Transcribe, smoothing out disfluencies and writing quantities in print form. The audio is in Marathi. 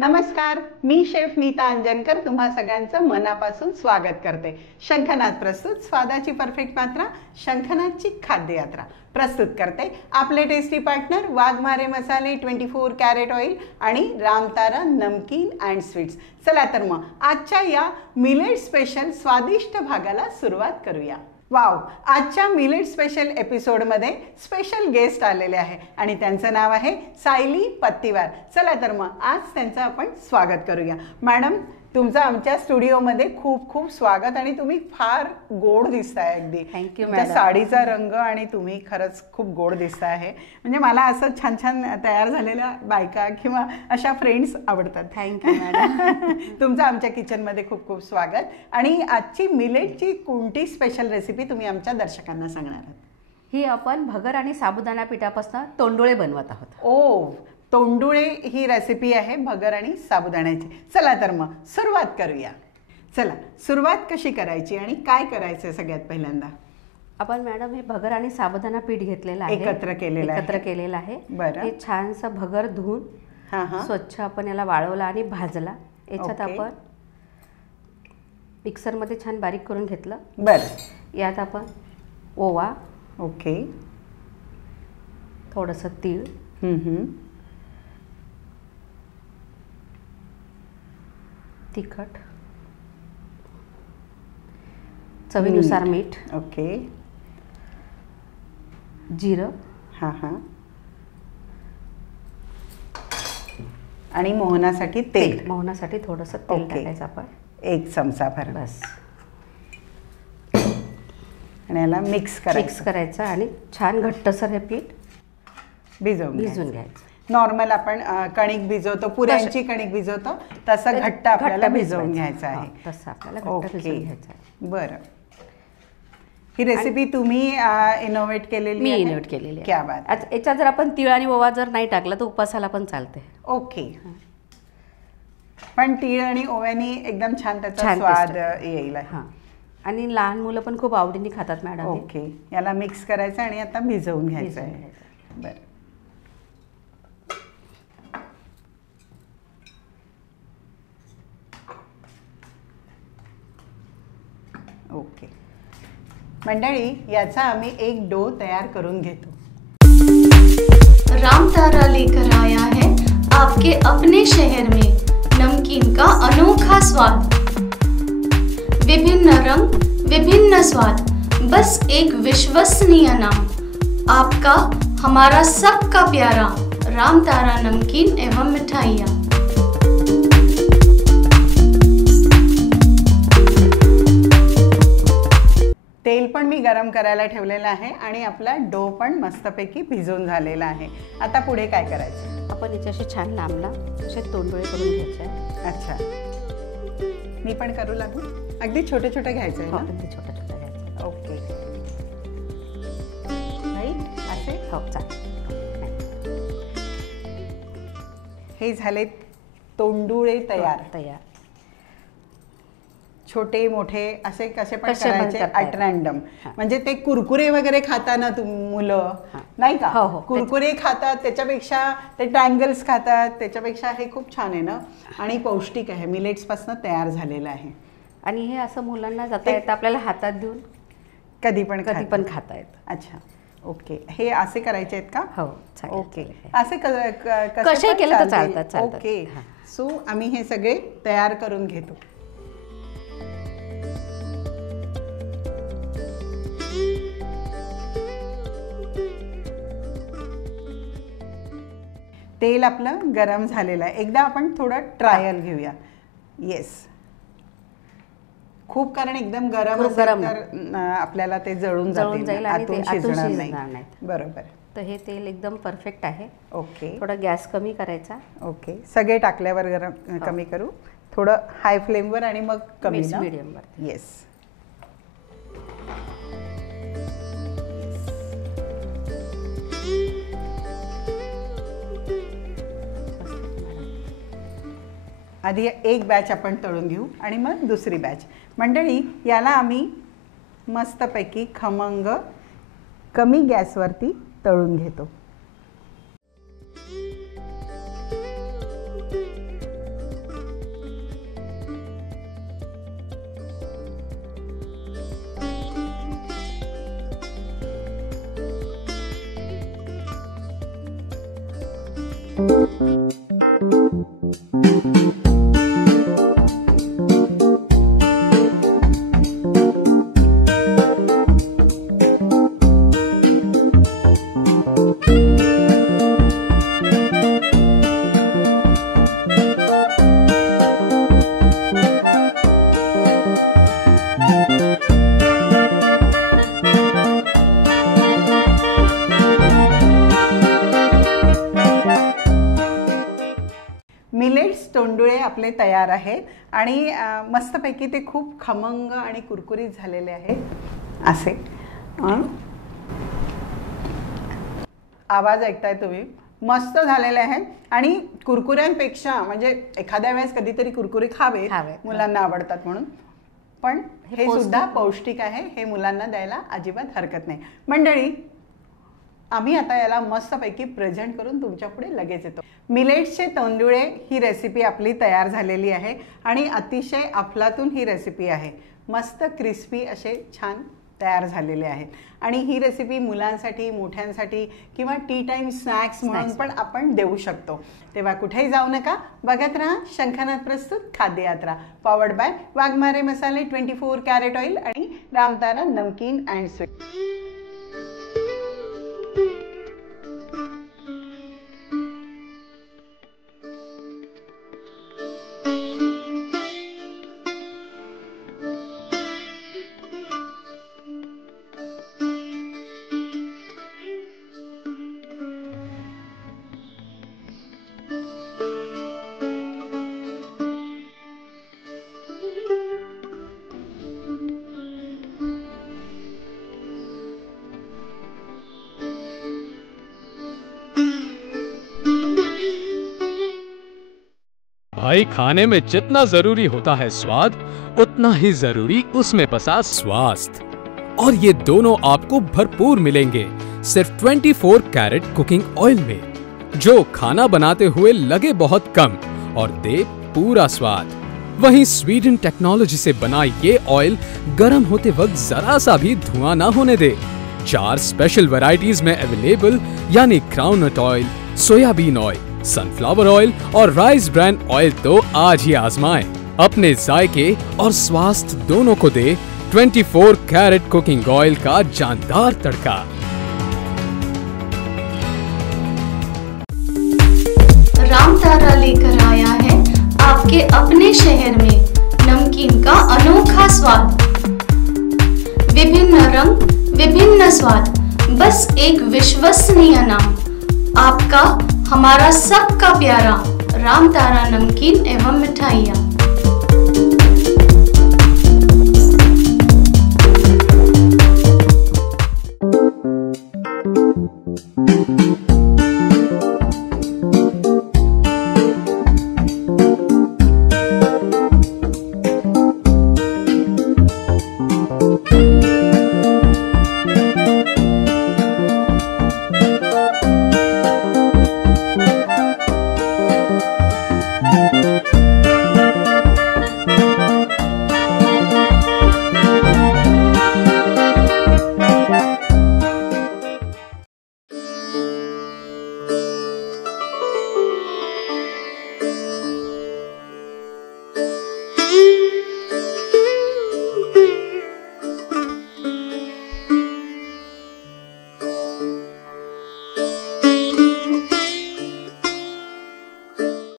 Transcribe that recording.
नमस्कार, मी शेफ नीता अंजनकर तुम्हा सगळ्यांचं मनापासून स्वागत करते. शंखनाद प्रस्तुत स्वादाची परफेक्ट मात्रा शंखनादची खाद्य यात्रा प्रस्तुत करते आपले टेस्टी पार्टनर वाघमारे मसाले 24 कॅरेट ऑइल आणि रामतारा नमकीन अँड स्वीट्स. चला तर मग आजच्या या मिलेट स्पेशल स्वादिष्ट भागाला सुरुवात करूया. वाव, आजच्या मिलेट स्पेशल एपिसोडमध्ये स्पेशल गेस्ट आलेले आहे आणि त्यांचं नाव आहे सायली पत्तीवार. चला तर मग आज त्यांचं आपण स्वागत करूया. मॅडम, तुमचं आमच्या स्टुडिओमध्ये खूप खूप स्वागत आणि तुम्ही फार गोड दिसताय. अगदी थँक्यू. तुमच्या साडीचा रंग आणि तुम्ही खरंच खूप गोड दिसताय आहे. म्हणजे मला असं छान छान तयार झालेल्या बायका किंवा अशा फ्रेंड्स आवडतात. Thank you madam. तुमचं आमच्या किचनमध्ये खूप खूप स्वागत. आणि आजची मिलेटची कोणती स्पेशल रेसिपी तुम्ही आमच्या दर्शकांना सांगणार आहात? ही आपण भगर आणि साबुदाणा पिठापासून तोंडोळे बनवत आहोत. ओ, तोंडुळे ही रेसिपी आहे भगर आणि साबुदाण्याची. चला तर मग सुरुवात करूया. चला, सुरुवात कशी करायची आणि काय करायचं? सगळ्यात पहिल्यांदा आपण मॅडम हे भगर आणि साबुदाणा पीठ घेतलेलं आहे, एकत्र केलेलं आहे. बरं. हे छानसं भगर धुवून स्वच्छ आपण याला वाळवला आणि भाजला. याच्यात आपण मिक्सरमध्ये छान बारीक करून घेतलं. बरं. यात आपण ओवा, ओके, थोडंसं तीळ, तिखट, चवीनुसार मीठ, ओके, जिरं, आणि मोहनासाठी तेल. मोहनासाठी थोडंसं तेल टाकायचं आपण, 1 चमचा भर बस. आणि याला मिक्स करायचं आणि छान घट्टसर हे पीठ भिजवून घ्यायचं. नॉर्मल आपण कणिक भिजवतो, पुऱ्यांची कणिक भिजवतो तसं घट्ट आपल्याला भिजवून घ्यायचं आहे. तसं आपल्याला घट्ट भिजवून घ्यायचं आहे. बरं. ही रेसिपी तुम्ही इनोव्हेट केलेली? मी इनोव्हेट केलेली आहे. क्या बात. आता याच्यात जर आपण तीळ आणि ओवा जर नाही टाकला तर उपासाला पण चालते. ओके. पण तीळ आणि ओव्यानी एकदम छान त्याचा स्वाद येईल. हां, आणि लहान मुलं पण खूप आवडीने खातात मॅडम. ओके. याला मिक्स करायचं आणि आता भिजवून घ्यायचं आहे. बरं. ओके मंडळी, याचा आम्ही एक डो तयार करून घेतो. रामतारा लेकर आया है आपके अपने शहर में नमकीन का अनोखा स्वाद. विभिन्न रंग, विभिन्न स्वाद, बस एक विश्वसनीय नाम. आपका, हमारा, सबका प्यारा रामतारा नमकीन एवं मिठाइयाँ. तेल पण मी गरम करायला ठेवलेलं आहे आणि आपला डो पण मस्तपैकी भिजून झालेला आहे. आता पुढे काय करायचं? आपण याच्याशी छान लांबला असे तोंडोळे करून घ्यायचे. अच्छा, मी पण करू लागू? अगदी छोटे छोटे घ्यायचे आहे ना? अगदी छोटे छोटे घ्यायचे. Okay, right. असे? हो, चालेल. हे झाले तोंडुळे तयार. छोटे मोठे असे कसे पण करायचे ॲट रॅन्डम. म्हणजे ते कुरकुरे वगैरे खाता ना मुलं, नाही का? कुरकुरे खातात, त्याच्यापेक्षा ते ट्रायंगल्स खातात, त्याच्यापेक्षा हे खूप छान आहे ना आणि पौष्टिक आहे. मिलेट्स पासून तयार झालेलं आहे. आणि हे असं मुलांना जाता येतं, आपल्याला हातात देऊन कधी पण खाता येतं. अच्छा, ओके. हे असे करायचे आहेत का? हो, ओके. असे कसे केलं तर चालतात. ओके. सो आम्ही हे सगळे तयार करून घेतो. तेल आपलं गरम झालेलं आहे. एकदा आपण थोडं ट्रायल घेऊया. येस, खूप, कारण एकदम गरम तर आपल्याला ते जळून जाईल, आतून शिजणार नाही. बरोबर. तर हे तेल एकदम परफेक्ट आहे. ओके. थोडा गॅस कमी करायचा. ओके. सगळे टाकल्यावर गरम कमी करू, थोडं हाय फ्लेमवर आणि मग कमी मीडियमवर. येस. आधी एक बॅच आपण तळून घेऊ आणि मग दुसरी बॅच. मंडळी, याला आम्ही मस्तपैकी खमंग कमी गॅसवरती तळून घेतो. मिलेट्स तोंडुळे आपले तयार आहेत आणि मस्तपैकी ते खूप खमंग आणि कुरकुरीत झालेले आहेत असे आवाज ऐकताय तुम्ही, मस्त झालेले आहेत आणि कुरकुऱ्यांपेक्षा म्हणजे एखाद्या वेळेस कधीतरी कुरकुरे खावे मुलांना आवडतात म्हणून, पण हे सुद्धा पौष्टिक आहे, हे मुलांना द्यायला अजिबात हरकत नाही. मंडळी आम्ही आता याला मस्तपैकी प्रेझेंट करून तुमच्या पुढे लगेच येतो. मिलेट्सचे तोंडुळे ही रेसिपी आपली तयार झालेली आहे आणि अतिशय अफलातून ही रेसिपी आहे. मस्त क्रिस्पी असे छान तयार झालेले आहेत आणि ही रेसिपी मुलांसाठी, मोठ्यांसाठी किंवा टी टाइम स्नॅक्स म्हणून पण आपण देऊ शकतो. तेव्हा कुठेही जाऊ नका, बघत राहा शंखनाद प्रस्तुत खाद्य यात्रा, पॉवर्ड बाय वाघमारे मसाले, 24 कॅरेट ऑइल आणि रामतारा नमकीन अँड स्वीट. भाई, खाने में जितना जरूरी होता है स्वाद, उतना ही जरूरी उसमें बसा स्वास्थ्य, और ये दोनों आपको भरपूर मिलेंगे सिर्फ 24 कैरेट कुकिंग ऑयल में, जो खाना बनाते हुए लगे बहुत कम और दे पूरा स्वाद. वहीं स्वीडन टेक्नोलॉजी से बना ये ऑयल गर्म होते वक्त जरा सा भी धुआं ना होने दे. 4 स्पेशल वैरायटीज में अवेलेबल, यानी groundnut oil, soybean oil, sunflower oil और राइस ब्रांड ऑयल. तो आज ही आजमाएं, अपने जायके और स्वास्थ्य दोनों को दे 24 कैरेट कुकिंग ऑयल का जानदार तड़का. रामतारा लेकर आया है आपके अपने शहर में नमकीन का अनोखा स्वाद. विभिन्न रंग, विभिन्न स्वाद, बस एक विश्वसनीय नाम. आपका, हमारा सबका प्यारा रामतारा नमकीन एवं मिठाइयाँ.